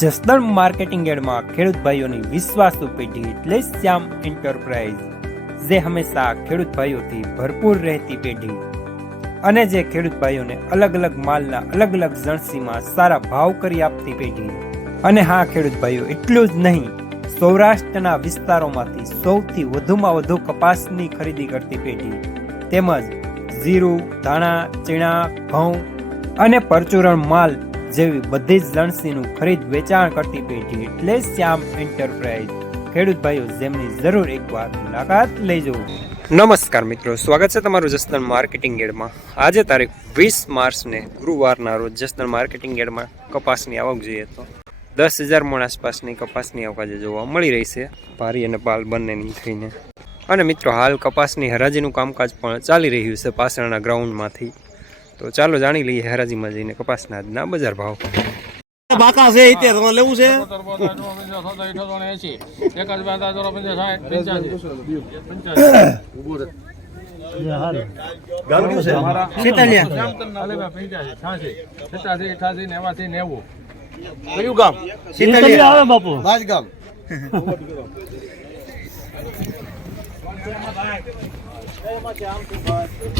Jasdan marketing યાર્ડમાં ખેડૂત ભાઈઓની વિશ્વાસુ પેઢી એટલે શ્યામ એન્ટરપ્રાઇઝ, જે હંમેશા ખેડૂત ભાઈઓથી ભરપૂર રહેતી પેઢી અને જે ખેડૂત ભાઈઓને અલગ અલગ માલના અલગ અલગ જણસીમાં સારા ભાવ કરી આપતી પેઢી. અને હા ખેડૂત ભાઈઓ, એટલું જ નહીં, સૌરાષ્ટ્રના વિસ્તારોમાંથી સૌથી વધુમાં વધુ કપાસની ખરીદી કરતી પેઢી તેમજ જીરું, ધાણા, ચીણા, ઘઉં અને પરચુરણ માલ જેવી બધી જ લણસીનું ખરીદ વેચાણ કરતી પેઢી એટલે શ્યામ એન્ટરપ્રાઇઝ. ખેડૂત ભાઈઓ, જેમની જરૂર એકવાર મુલાકાત લેજો. નમસ્કાર મિત્રો, સ્વાગત છે તમારું જસદણ માર્કેટિંગ યાર્ડમાં. આજે તારીખ 20 માર્ચને ગુરુવારના રોજ જસદણ માર્કેટિંગ યાર્ડમાં કપાસની આવક જોઈએ તો 10,000 મણ આસપાસની કપાસની આવક આજે જોવા મળી રહી છે, ભારી અને પાલ બંનેની થઈને. અને મિત્રો, હાલ કપાસની હરાજીનું કામકાજ પણ ચાલી રહ્યું છે પાછળના ગ્રાઉન્ડમાંથી. તો ચાલો જાણી લઈએ હરાજીમાં જઈને કપાસના આજના બજાર ભાવ. બાકા છે ઈતે તમારે લેવું છે? કયું ગામ? આવે બાપુ રાજગામ.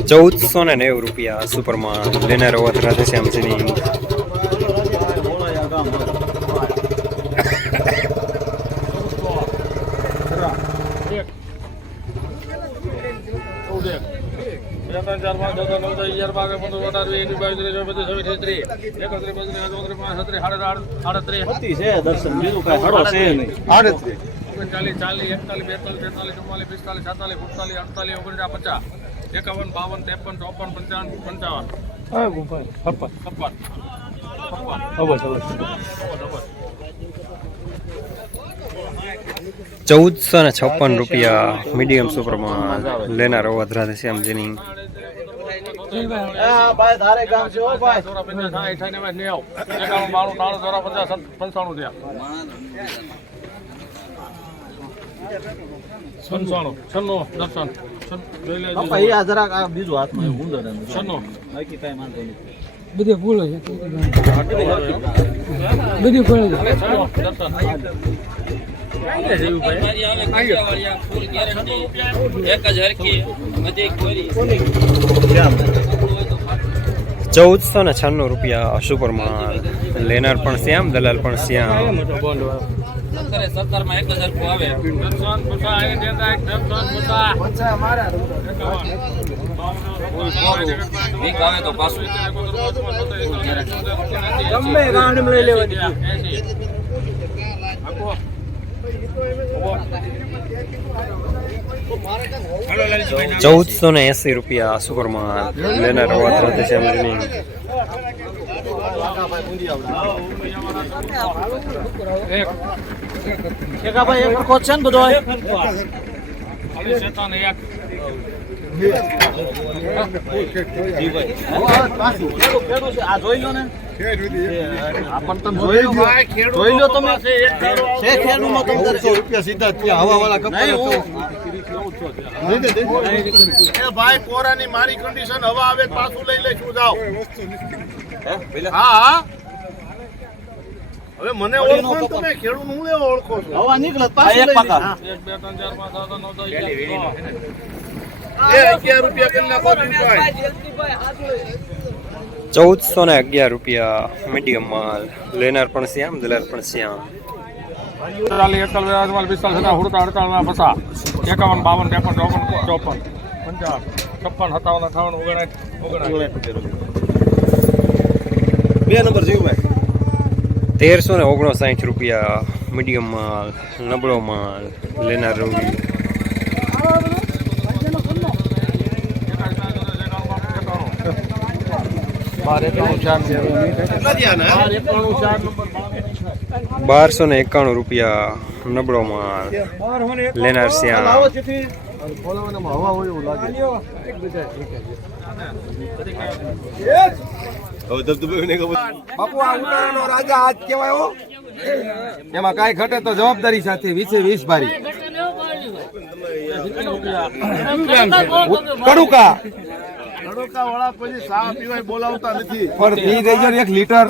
1490 રૂપિયા સુપરમાં લેનાર હોવા રાધે શ્યામજીની. ₹1456 મીડિયમ સુપરમાં લેનાર હોવા રાધે શ્યામજીની. બધી ફૂલો છે, બધી ફૂલો છે. 1496 રૂપિયા સુપરમાં લેનાર પણ શ્યામ, દલાલ પણ શ્યામ. ₹1480 સુપરમાં લેનાર હોવા રાધે શ્યામજીની. ભાઈ કોરાની મારી કન્ડિશન હવા આવે પાછું લઈ લેશું જાવ. હા હવે મને ઓળખો, તમે ખેડૂત હું એવો ઓળખો છો. હવા નીકળે પાછું લઈ લેશું. 11 રૂપિયા કરી નાખો. 1411 રૂપિયા મીડિયમ માલ લેનાર પણ શ્યામ, દલાલ પણ શ્યામ. 1359 રૂપિયા મીડિયમ માલ, નબળો માલ લેનાર રૂપિયા. 1291 રૂપિયા નબળો માલ લેનાર શ્યામ. બાપુ આ ઉનાળાનો રાજા હાથ કહેવાય. એમાં કાંઈ ઘટે તો જવાબદારી સાથે 20 ભારી. કડુકા વાળા પછી ચા પીવાય બોલાવતા નથી, પણ પી દેજો 1 લીટર.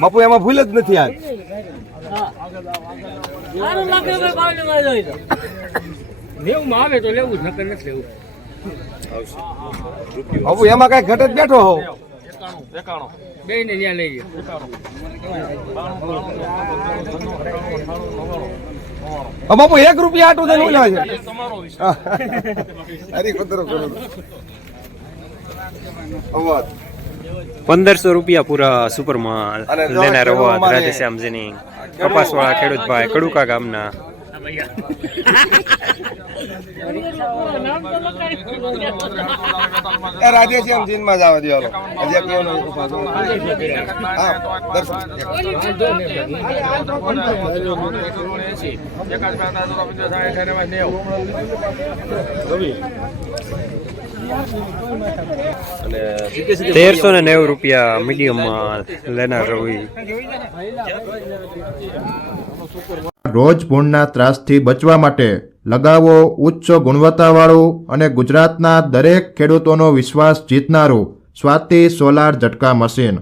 બાપુ એમાં ભૂલ જ નથી આજ. બાપુ એમાં કઈ ઘટ જ બેઠો હોવ. બાપુ 1 રૂપિયા આટું થઈને લેવા છે. અરે કદરો કરો અવાજ 1500 રૂપિયા પૂરા સુપરમાલ અને જો લેનાર ખેડૂત અવાજ મારે- રાધેશ્યામજીની કપાસવાળા ખેડૂતભાઈ કડુકા ગામના. એ રાધેશ્યામ જીનમાં જ આવે દિવાલો. હજી એક એનો ઉપાસ હોય. હા, દર્શન. અને 1390 રૂપિયા મીડિયમ માલ લેનાર રવિ. રોજ ભૂણના ત્રાસથી બચવા માટે લગાવો ઉચ્ચ ગુણવત્તાવાળું અને ગુજરાતના દરેક ખેડૂતોનો વિશ્વાસ જીતનારું સ્વાતિ સોલાર ઝટકા મશીન.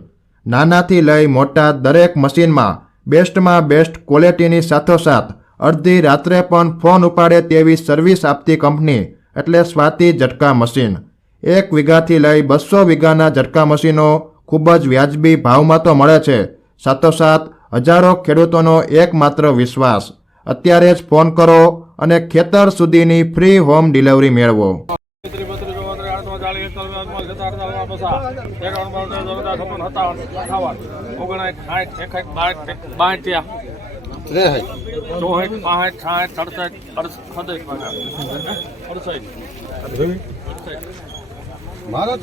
નાનાથી લઈ મોટા દરેક મશીનમાં બેસ્ટમાં બેસ્ટ ક્વોલિટીની સાથોસાથ અડધી રાત્રે પણ ફોન ઉપાડે તેવી સર્વિસ આપતી કંપની એટલે સ્વાતિ ઝટકા મશીન. 1 વીઘાથી લઈ 200 વીઘાના ઝટકા મશીનો ખૂબ જ વ્યાજબી ભાવમાં તો મળે છે, સાથોસાથ હજારો ખેડૂતોનો એકમાત્ર વિશ્વાસ. અત્યારે જ ફોન કરો અને ખેતર સુધીની ફ્રી હોમ ડિલિવરી મેળવો. ભારત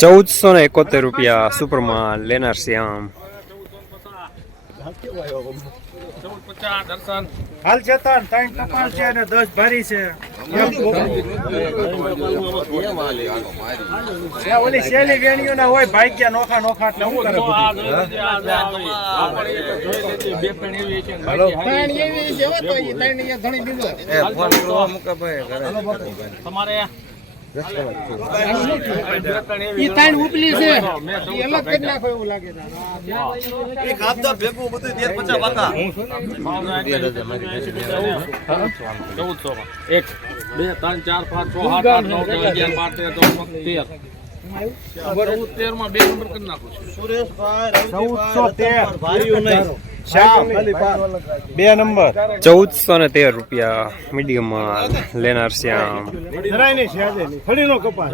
1471 રૂપિયા સુપરમાલ લેનાર શ્યામ. હાલ ચેતન 3 કપાલ છે અને 10 ભારી છે. ઓલી શેલી વેણીઓ ના હોય ભાગ્યા નોખા નોખા એટલે હું કરે બે નંબર 1413 રૂપિયા મીડિયમ માલ લેનાર શ્યામ. જરાય નહીં છે આજે નહીં ફળીનો કપાસ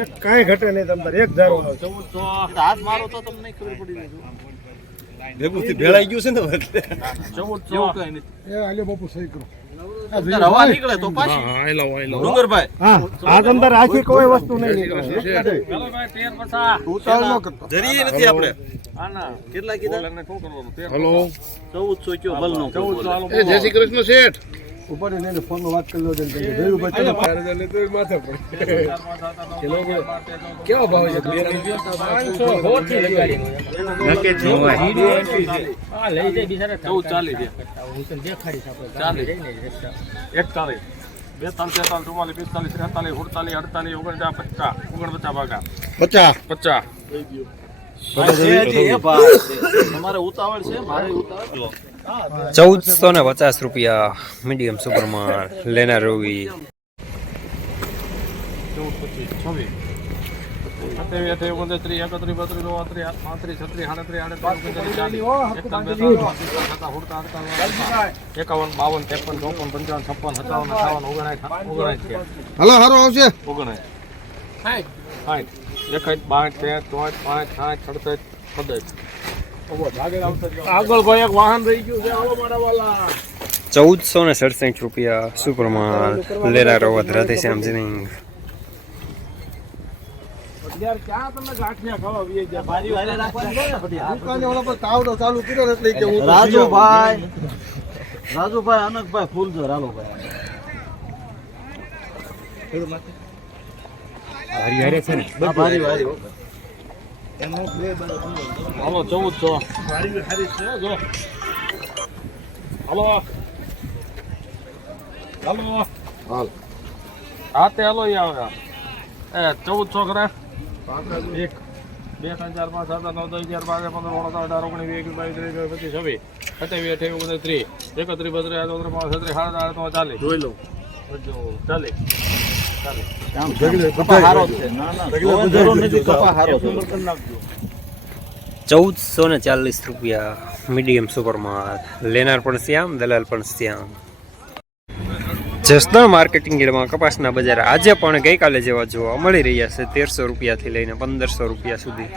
એક કાંઈ ઘટે નહીં તમારે એક ધારો હાથ મારો તો તમને ખબર પડી ભેગું થી ભેળાઈ ગયું છે ને એ આલ્યો બાપુ સહી કરો હવા નીકળે તો પાછી ડુંગરભાઈ હા આ અંદર આખી કોઈ વસ્તુ નહીં નીકળે ઉતાવળ ન કરતો જરીએ નથી આપણે કેટલા કીધા હેલો 1400 કયો ભલનો એ જય શ્રી કૃષ્ણ શેઠ ઉપર એને ફોન વાત કરી લો કે જોયું ભાઈ તમે પારે તો માથે પડે કે લોકો કેવો ભાવ છે 500 થી લગાડી નકે જોવા હા લઈ જાય બિચારા 1440 દે હું દેખાડી આપો 40 41 2 3 4 45 46 47 48 49 50 તમારે ઉતાવળ છે મારે ઉતાવળ 1450 રૂપિયા મીડિયમ સુપરમાલ લેનાર રવિ. 51 હલો હારો આવશે 59 આગળ ભાઈ એક વાહન રહી ગયું છે હાલો મારા વાલા 1467 રૂપિયા સુપરમાલ લેનાર અવાજ રાધેશ્યામજીની. યાર ક્યાં તમે ગાંઠિયા ખાવા વી ગયા ભારી વારે રાખવાની છે દુકાને ઓલા પર તાવડો ચાલુ કર્યો એટલે કે હું રાજુભાઈ અનકભાઈ ફૂલ જો રાલોભાઈ ભારી વારે છે ને ભારી વારે હાલો 1400 ભારી હારી છે જો હાલો હાલો હાલ હા તે હાલો ઈ આવે એ 1400 કરે 1 2 3 4 5 7 8 9 10 11 12 15 16 17 18 19 20 21 22 23 27 28 29 30 31 32 33 35 37 38 39 40 જોઈ લો ચાલે કપા હારો છે ના ના જરૂર નથી કપા હારો છે 1440 રૂપિયા મીડિયમ સુપરમાં. લેનાર પણ શ્યામ, દલાલ પણ શ્યામ. જસદણ માર્કેટિંગ યાર્ડમાં કપાસના બજાર આજે પણ ગઈકાલે જેવા જોવા મળી રહ્યા છે. 1300 રૂપિયાથી લઈને 1500 રૂપિયા સુધી.